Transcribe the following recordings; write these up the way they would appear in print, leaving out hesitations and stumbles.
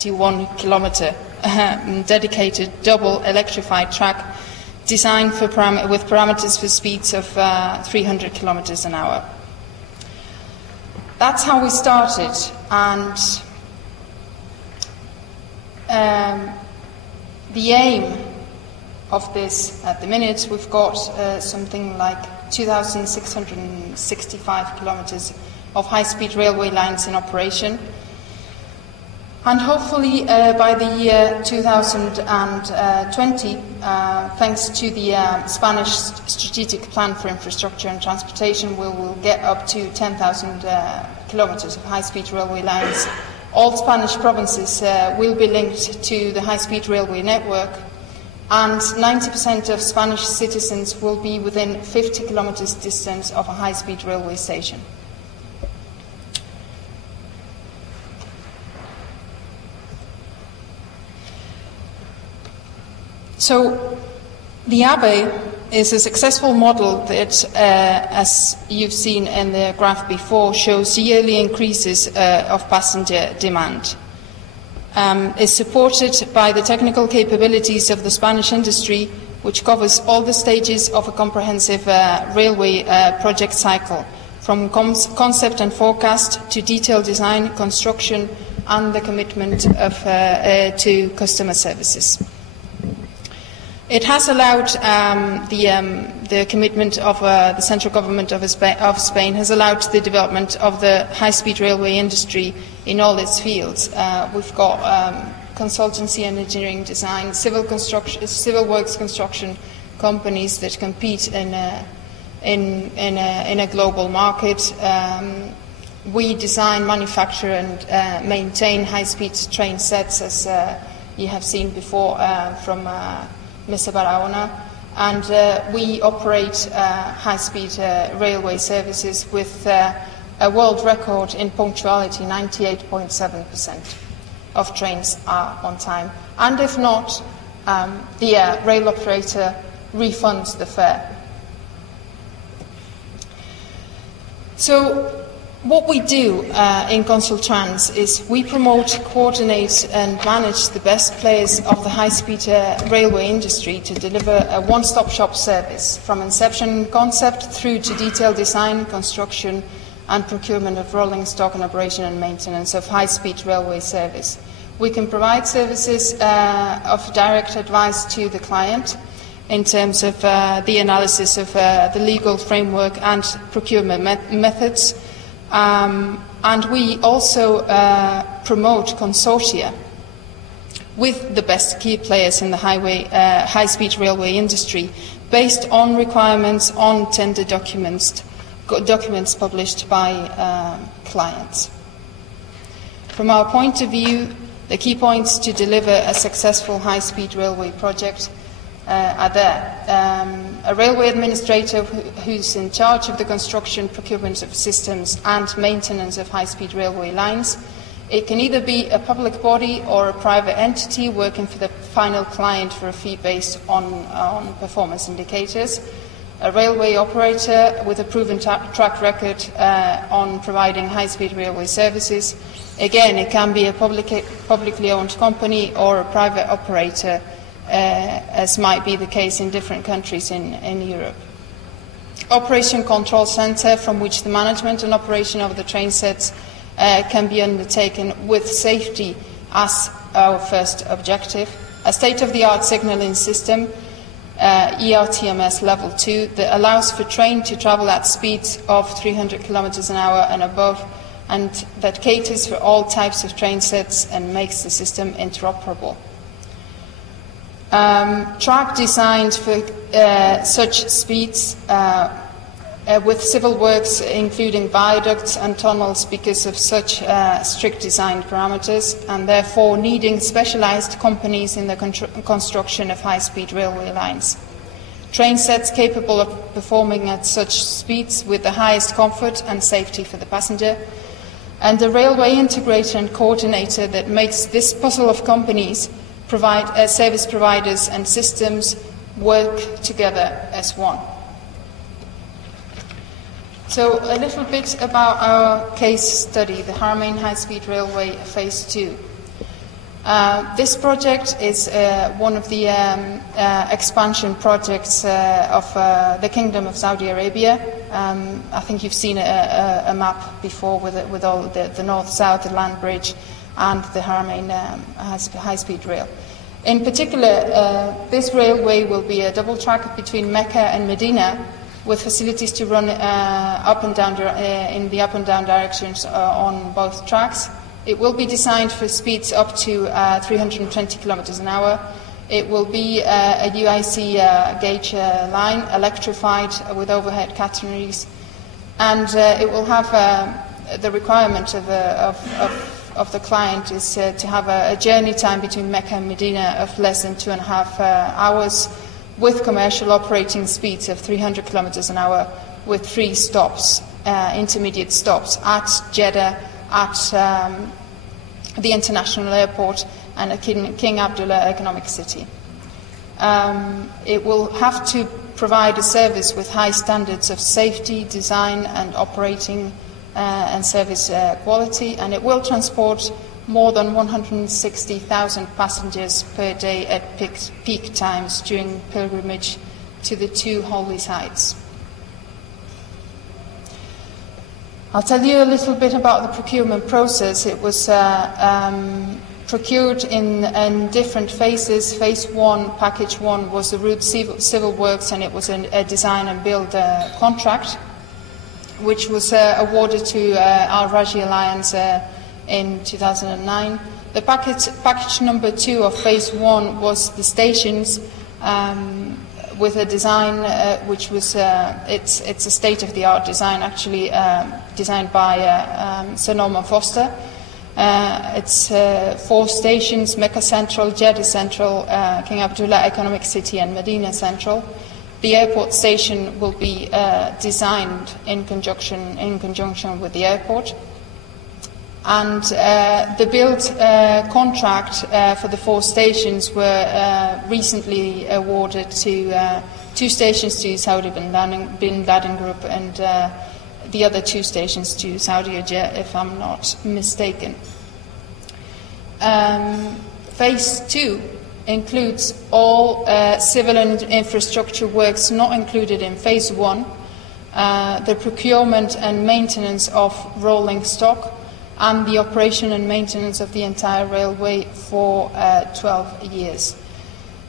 1-kilometre dedicated double electrified track designed with parameters for speeds of 300 kilometres an hour. That's how we started, and the aim of this at the minute, we've got something like 2,665 kilometres of high-speed railway lines in operation. And hopefully by the year 2020, thanks to the Spanish Strategic Plan for Infrastructure and Transportation, we will get up to 10,000 kilometres of high-speed railway lines. All Spanish provinces will be linked to the high-speed railway network, and 90% of Spanish citizens will be within 50 kilometres distance of a high-speed railway station. So, the AVE is a successful model that, as you've seen in the graph before, shows yearly increases of passenger demand. Is supported by the technical capabilities of the Spanish industry, which covers all the stages of a comprehensive railway project cycle, from concept and forecast to detailed design, construction, and the commitment to customer services. It has allowed the commitment of the central government of Spain has allowed the development of the high-speed railway industry in all its fields. We've got consultancy and engineering design, civil works construction companies that compete in a global market. We design, manufacture, and maintain high-speed train sets, as you have seen before from Mr. Barahona, and we operate high-speed railway services with a world record in punctuality. 98.7% of trains are on time, and if not, the rail operator refunds the fare. So, what we do in Consultrans is we promote, coordinate and manage the best players of the high-speed railway industry to deliver a one-stop shop service from inception concept through to detailed design, construction and procurement of rolling stock and operation and maintenance of high-speed railway service. We can provide services of direct advice to the client in terms of the analysis of the legal framework and procurement methods. And we also promote consortia with the best key players in the high-speed railway industry based on requirements on tender documents published by clients. From our point of view, the key points to deliver a successful high-speed railway project are there. A railway administrator who's in charge of the construction, procurement of systems and maintenance of high-speed railway lines. It can either be a public body or a private entity working for the final client for a fee based on performance indicators. A railway operator with a proven track record on providing high-speed railway services. Again, it can be a publicly owned company or a private operator, as might be the case in different countries in Europe. Operation Control Centre, from which the management and operation of the train sets can be undertaken with safety as our first objective. A state-of-the-art signalling system, ERTMS Level 2, that allows for train to travel at speeds of 300 kilometres an hour and above, and that caters for all types of train sets and makes the system interoperable. Track designed for such speeds with civil works including viaducts and tunnels because of such strict design parameters, and therefore needing specialised companies in the construction of high-speed railway lines. Train sets capable of performing at such speeds with the highest comfort and safety for the passenger, and a railway integrator and coordinator that makes this puzzle of companies service providers and systems work together as one. So a little bit about our case study, the Harmain High Speed Railway Phase 2. This project is one of the expansion projects of the Kingdom of Saudi Arabia. I think you've seen a map before with all the north-south, the land bridge, and the Haramain high-speed rail. In particular, this railway will be a double track between Mecca and Medina, with facilities to run up and down in the up and down directions on both tracks. It will be designed for speeds up to 320 kilometers an hour. It will be a UIC gauge line, electrified with overhead catenaries, and it will have the requirement of the client is to have a journey time between Mecca and Medina of less than 2.5 hours, with commercial operating speeds of 300 kilometers an hour, with 3 stops, intermediate stops at Jeddah, at the international airport, and at King Abdullah Economic City. It will have to provide a service with high standards of safety, design and operating and service quality, and it will transport more than 160,000 passengers per day at peak times during pilgrimage to the 2 holy sites. I'll tell you a little bit about the procurement process. It was procured in different phases. Phase 1, package 1, was the route civil works, and it was a design and build contract, which was awarded to Al Rajhi Alliance in 2009. The package number 2 of phase 1 was the stations, with a design which was it's a state-of-the-art design, actually designed by Sir Norman Foster. It's 4 stations: Mecca Central, Jeddah Central, King Abdullah Economic City, and Medina Central. The airport station will be designed in conjunction with the airport. And the build contract for the 4 stations were recently awarded to 2 stations to Saudi bin Laden Group, and the other 2 stations to Saudi Arabia, if I'm not mistaken. Phase 2 includes all civil and infrastructure works not included in phase 1, the procurement and maintenance of rolling stock, and the operation and maintenance of the entire railway for 12 years.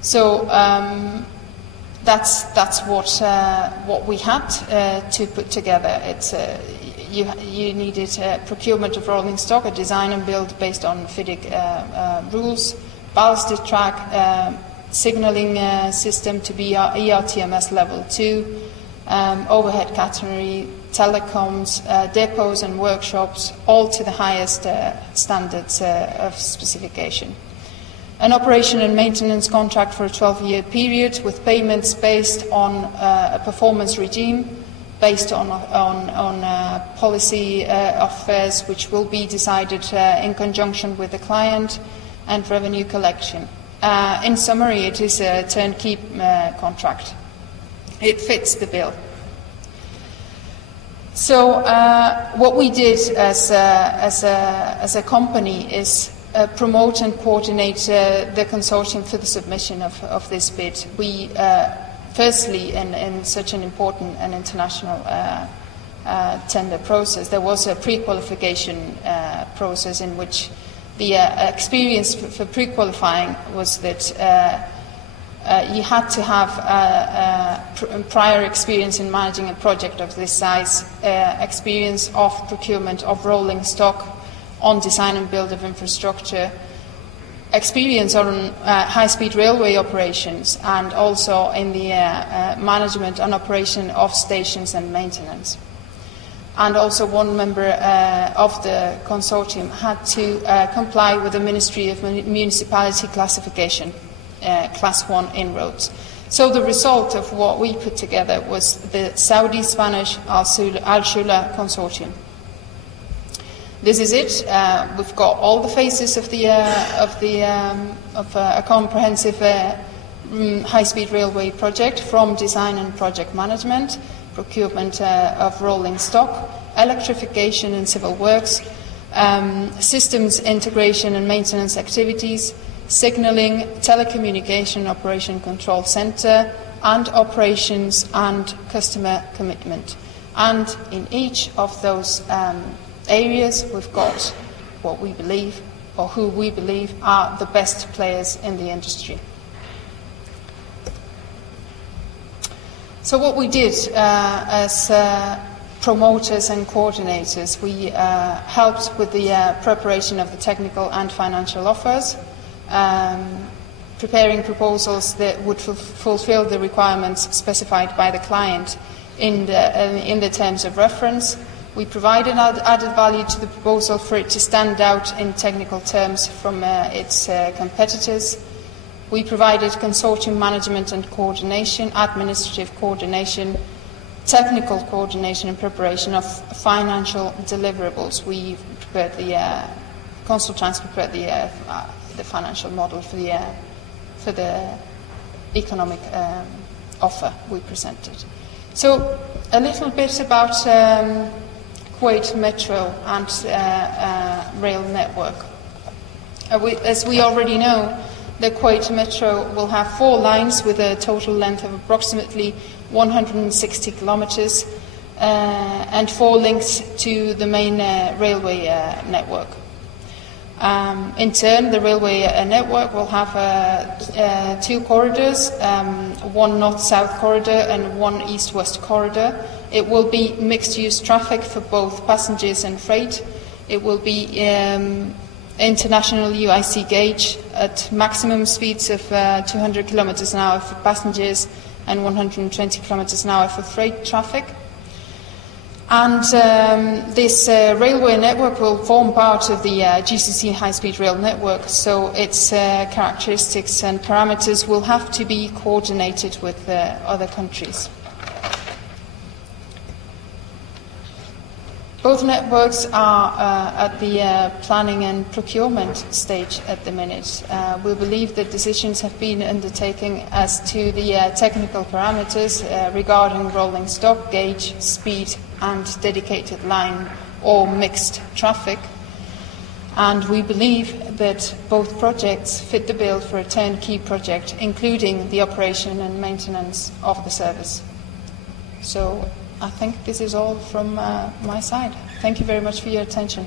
So that's what we had to put together. It's you needed procurement of rolling stock, a design and build based on FIDIC rules, ballasted track, signalling system to be ERTMS level 2, overhead catenary, telecoms, depots and workshops, all to the highest standards of specification. An operation and maintenance contract for a 12-year period, with payments based on a performance regime, based on policy affairs, which will be decided in conjunction with the client, and revenue collection. In summary, it is a turnkey contract. It fits the bill. So what we did as a company is promote and coordinate the consortium for the submission of this bid. We firstly, in such an important and international tender process, there was a pre-qualification process in which the experience for pre-qualifying was that you had to have prior experience in managing a project of this size, experience of procurement of rolling stock, on design and build of infrastructure, experience on high-speed railway operations, and also in the management and operation of stations and maintenance. And also one member of the consortium had to comply with the Ministry of Municipality classification, Class 1 inroads. So the result of what we put together was the Saudi-Spanish Al-Shula consortium. This is it. We've got all the phases of a comprehensive high-speed railway project, from design and project management, procurement of rolling stock, electrification and civil works, systems integration and maintenance activities, signalling, telecommunication operation control center, and operations and customer commitment. And in each of those areas, we've got what we believe, or who we believe, are the best players in the industry. So what we did as promoters and coordinators, we helped with the preparation of the technical and financial offers, preparing proposals that would fulfill the requirements specified by the client in the terms of reference. We provided added value to the proposal for it to stand out in technical terms from its competitors. We provided consortium management and coordination, administrative coordination, technical coordination and preparation of financial deliverables. We prepared Consultrans prepared the financial model for the economic offer we presented. So a little bit about Kuwait Metro and rail network. As we already know, the Kuwait Metro will have 4 lines with a total length of approximately 160 kilometers and 4 links to the main railway network. In turn, the railway network will have 2 corridors, 1 north-south corridor and 1 east-west corridor. It will be mixed-use traffic for both passengers and freight. It will be international UIC gauge at maximum speeds of 200 kilometers an hour for passengers and 120 kilometers an hour for freight traffic. And this railway network will form part of the GCC high-speed rail network, so its characteristics and parameters will have to be coordinated with other countries. Both networks are at the planning and procurement stage at the minute. We believe that decisions have been undertaken as to the technical parameters regarding rolling stock, gauge, speed and dedicated line or mixed traffic. And we believe that both projects fit the bill for a turnkey project, including the operation and maintenance of the service. So I think this is all from my side. Thank you very much for your attention.